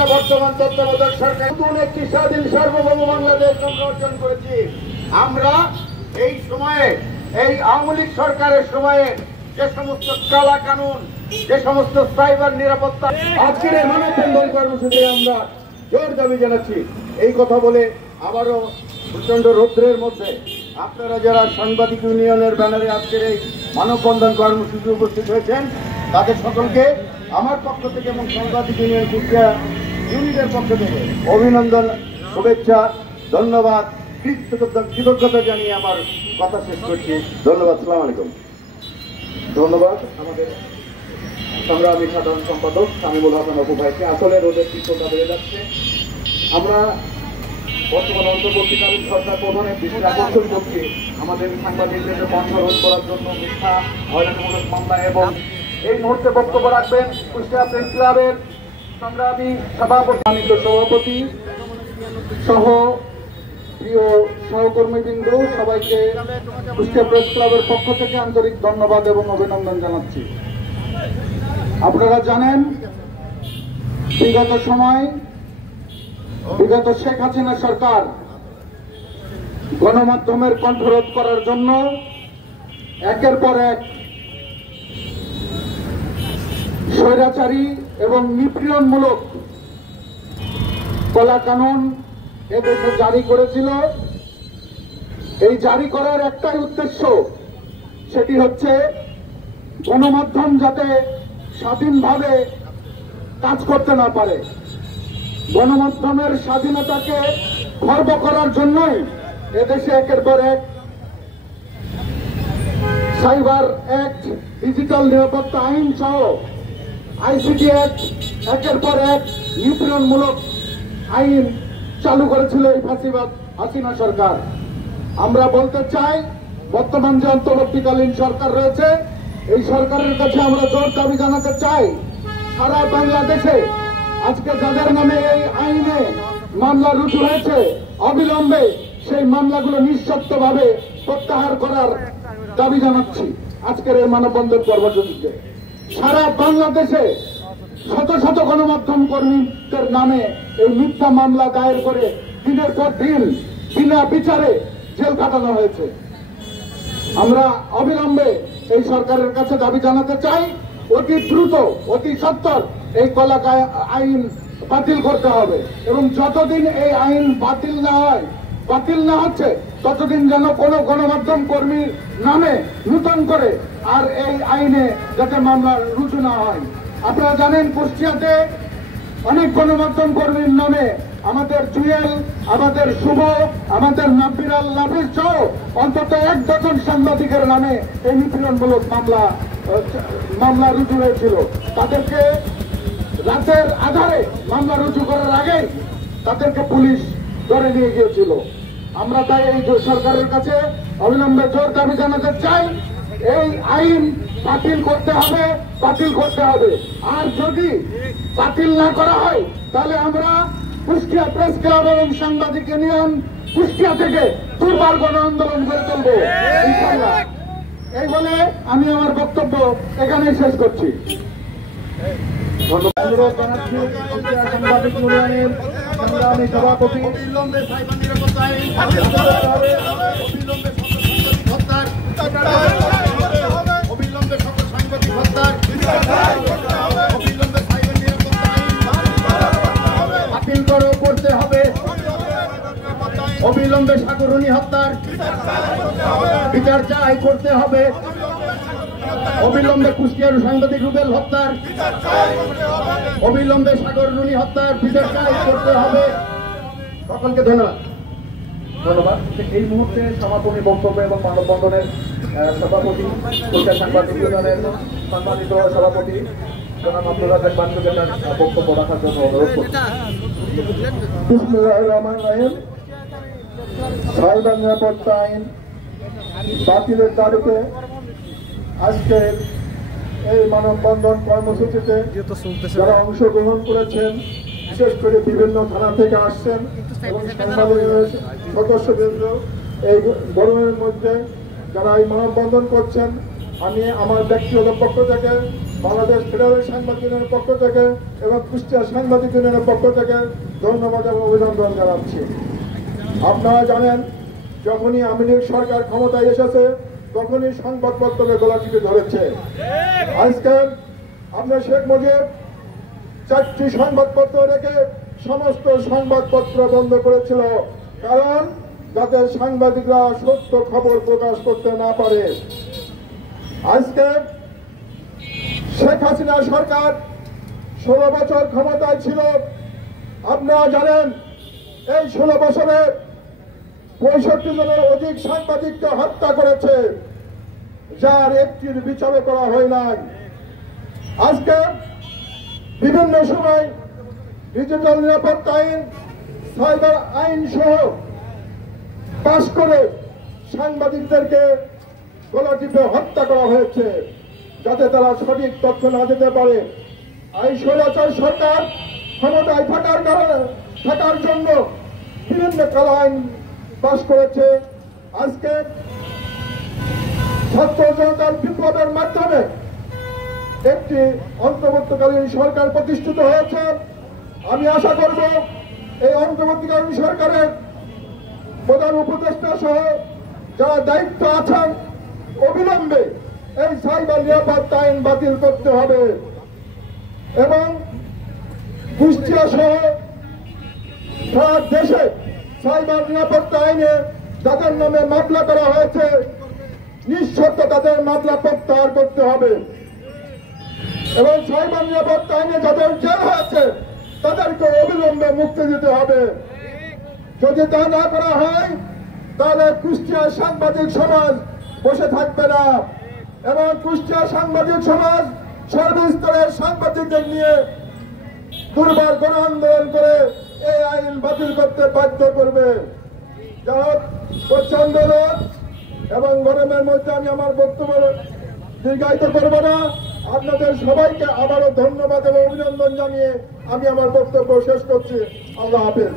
আমরা বর্তমান তত্ত্বাবধায়ক সরকার নতুন একটি স্বাধীন সার্বভৌম বাংলাদেশ আমরা অর্জন করেছি। আমরা এই সময়ে, এই আওয়ামী লীগ সরকারের সময়ে যে সমস্ত কালা কানুন, যে সমস্ত সাইবার নিরাপত্তা, আজকের এই মানববন্ধন কর্মসূচি আমরা জোর দাবি জানাচ্ছি। এই কথা বলে আবারও প্রচন্ড রৌদ্রের মধ্যে আপনারা যারা সাংবাদিক ইউনিয়নের ব্যানারে আজকের এই মানববন্ধন কর্মসূচি উপস্থিত হয়েছেন, তাদের সকলকে আমার পক্ষ থেকে এবং সাংবাদিক ইউনিয়ন কুষ্টিয়া ইউনিটের পক্ষ থেকে অভিনন্দন, শুভেচ্ছা, ধন্যবাদ, কৃতজ্ঞতা জানিয়ে আমার কথা শেষ করছি। ধন্যবাদ। আসসালামু আলাইকুম। ধন্যবাদ আমাদের সংগ্রামী সাধারণ সম্পাদক শামীমুল হাসান অপু ভাইকে। আসলে রোদের তীব্রতা বেড়ে যাচ্ছে। আমরা বর্তমান অন্তর্বর্তীকালীন সরকার প্রধানের দৃষ্টি আকর্ষণ করছি আমাদের সাংবাদিকদের কণ্ঠ রোধ করার জন্য মিথ্যা হয়রানিমূলক মামলা। এবং এই মুহূর্তে বক্তব্য রাখবেন কুষ্টিয়া প্রেস ক্লাবের সংগ্রামী সভাপতি সহ প্রিয় সহকর্মীবৃন্দ, সবাইকে কুষ্টিয়া প্রেস ক্লাবের পক্ষ থেকে আন্তরিক ধন্যবাদ এবং অভিনন্দন জানাচ্ছি। আপনারা জানেন বিগত শেখ হাসিনা সরকার গণমাধ্যমের কণ্ঠরোধ করার জন্য একের পর এক স্বৈরাচারী এবং নিপীড়নমূলক কলা কানুন এদেশে জারি করেছিল। এই জারি করার একটাই উদ্দেশ্য, সেটি হচ্ছে গণমাধ্যম যাতে স্বাধীনভাবে কাজ করতে না পারে। গণমাধ্যমের স্বাধীনতাকে খর্ব করার জন্যই এদেশে একের পর এক সাইবার অ্যাক্ট, ডিজিটাল নিরাপত্তা আইন সহ আইসিটি অ্যাক্ট, একের পর এক নিপীড়নমূলক আইন চালু করেছিল এই ফ্যাসিবাদ হাসিনা সরকার। আমরা বলতে চাই, বর্তমান যে অন্তর্বর্তীকালীন সরকার রয়েছে, এই সরকারের কাছে আমরা জোর দাবি জানাতে চাই, সারা বাংলাদেশে আজকে যাদের নামে এই আইনে মামলা রুজু হয়েছে, অবিলম্বে সেই মামলাগুলো নিঃশর্তভাবে প্রত্যাহার করার দাবি জানাচ্ছি। আজকের এই মানববন্ধন কর্মসূচিতে সারা বাংলাদেশে শত শত গণমাধ্যম কর্মীদের নামে এই মিথ্যা মামলা দায়ের করে দিনের পর দিন বিনা বিচারে জেল কাটানো হয়েছে। আমরা অবিলম্বে এই সরকারের কাছে দাবি জানাতে চাই, অতি দ্রুত, অতি সত্বর এই কলা আইন বাতিল করতে হবে এবং যতদিন এই আইন বাতিল না হচ্ছে ততদিন যেন কোনো গণমাধ্যম কর্মীর নামে নূতন করে আর এই আইনে যাতে মামলা রুজু না হয়। আপনারা জানেন কুষ্টিয়াতে অনেক গণমাধ্যম কর্মীর নামে, আমাদের জুয়েল, আমাদের শুভ, আমাদের নাবিরাল নাবির সহ অন্তত 1 ডজন সাংবাদিকের নামে এই নিপীড়নমূলক মামলা রুজু হয়েছিল। তাদেরকে রাতের আধারে মামলা রুজু করার আগেই তাদেরকে পুলিশ ধরে নিয়ে গিয়েছিল। আমরা তাই এই সরকারের কাছে অবিলম্বে জোর দাবি জানাতে চাই, এই আইন বাতিল করতে হবে। আর যদি বাতিল না করা হয় তাহলে আমরা কুষ্টিয়া প্রেস ক্লাব এবং সাংবাদিক ইউনিয়ন কুষ্টিয়া থেকে দুর্বার গণ আন্দোলন গড়ে তুলব ইনশাআল্লাহ। এই বলে আমি আমার বক্তব্য এখানেই শেষ করছি। অনুরোধ জানাচ্ছি কুষ্টিয়া সাংবাদিক ইউনিয়নের সংগ্রামী সভাপতি অবিলম্বে সাইবার নিরাপত্তা আইন অবিলম্বে সকল সাংবাদিক হত্যার অবিলম্বে সাইবার নিরাপত্তা আইন বাতিল করতে হবে। অবিলম্বে সাগরণী হত্যার বিচার চাই করতে হবে। অবিলম্বে কুষ্টিয়ার সাংবাদিক রুবেল হত্যার, অবিলম্বে সাগরণী হত্যার বিচার চাই করতে হবে। সকলকে ধন্যবাদ। এই মুহূর্তে সমাপনী বক্তব্য এবং মানববন্ধনের সভাপতি, কুষ্টিয়া সাংবাদিক ইউনিয়নের সম্মানিত সভাপতি জনাব আব্দুল রাজ্জাক বান্টুকে তার বক্তব্য রাখার জন্য অনুরোধ করছি। বিসমিল্লাহির রহমানির রহিম। সাইবার নিরাপত্তা আইন বাতিলের দাবিতে আজকের এই মানববন্ধন কর্মসূচিতে যারা অংশগ্রহণ করেছেন, বিশেষ করে বিভিন্ন থানা থেকে আসছেন এবং সাংবাদিক সদস্যবৃন্দ, এই গরমের মধ্যে যারা এই মানববন্ধন করছেন, আমি আমার ব্যক্তিগত পক্ষ থেকে বাংলাদেশ ফেডারেল সাংবাদিক ইউনিয়নের পক্ষ থেকে এবং কুষ্টিয়া সাংবাদিক ইউনিয়নের পক্ষ থেকে ধন্যবাদ এবং অভিনন্দন জানাচ্ছি। আপনারা জানেন, যখনই আওয়ামী লীগ সরকার ক্ষমতায় এসেছে তখনই সংবাদপত্রকে গলা টিপে ধরেছে। আজকে আপনার শেখ মুজিব 4টি সংবাদপত্র রেখে সমস্ত সংবাদপত্র বন্ধ করেছিল, কারণ যাতে সাংবাদিকরা সত্য খবর প্রকাশ করতে না পারে। আজকে শেখ হাসিনা সরকার 16 বছর ক্ষমতায় ছিল। আপনারা জানেন, এই 16 বছরে 65 জনের অধিক সাংবাদিককে হত্যা করেছে, যার একটির বিচারও করা হয় নাই। আজকে বিভিন্ন সময় ডিজিটাল নিরাপত্তা আইন, সাইবার আইন সহ পাশ করে সাংবাদিকদেরকে গলা টিপে হত্যা করা হয়েছে, যাতে তারা সঠিক তথ্য না দিতে পারে। এই স্বৈরাচার সরকার ক্ষমতায় থাকার জন্য বিভিন্ন কালা আইন পাশ করেছে। আজকে ছাত্র জনতার বিপ্লবের মাধ্যমে একটি অন্তর্বর্তীকালীন সরকার প্রতিষ্ঠিত হয়েছে। আমি আশা করব এই অন্তর্বর্তীকালীন সরকারের প্রধান উপদেষ্টা সহ যারা দায়িত্ব আছেন অবিলম্বে এই সাইবার নিরাপত্তা আইন বাতিল করতে হবে এবং কুষ্টিয়া সহ সারা দেশে সাইবার নিরাপত্তা আইনে যাদের নামে মামলা করা হয়েছে নিঃশর্ত তাদের মামলা প্রত্যাহার করতে হবে এবং সাইবার নিরাপত্তা আইনে যাদের জেল হয়েছে তাদেরকে অবিলম্বে মুক্তি দিতে হবে। যদি তা না করা হয় তাহলে কুষ্টিয়া সাংবাদিক সমাজ বসে থাকবে না এবং কুষ্টিয়া সাংবাদিক সমাজ সর্বস্তরের সাংবাদিকদের নিয়ে দুর্বার গণ আন্দোলন করে এই আইন বাতিল করতে বাধ্য করবে। যা হোক, প্রচন্ড রোদ এবং গরমের মধ্যে আমি আমার বক্তব্য দীর্ঘায়িত করব না। আপনাদের সবাইকে আবারও ধন্যবাদ এবং অভিনন্দন জানিয়ে আমি আমার বক্তব্য শেষ করছি। আল্লাহ হাফেজ।